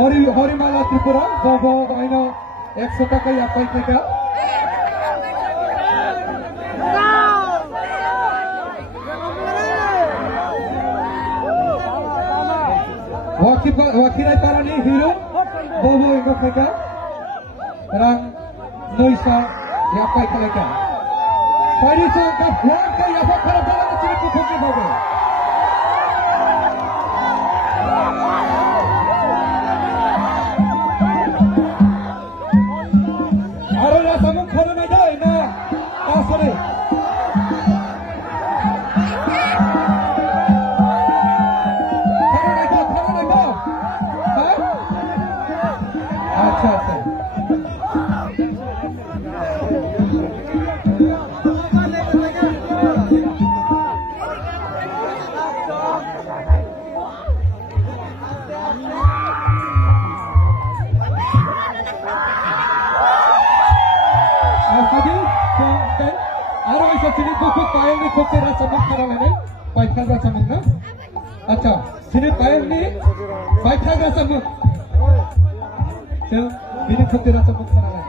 हरिमाला त्रिपुरा बाबा आइनो 100 टाका या पाई टाका wakirai parani hero bobo ingo khaika rang noisa ya pai khalaka pari so ka phone ka ya khara bala chiri ko khoke bobo aro na samung khona na dai na asore अच्छा sini payung ni baik saja semua. So, ini kita rasa mungkin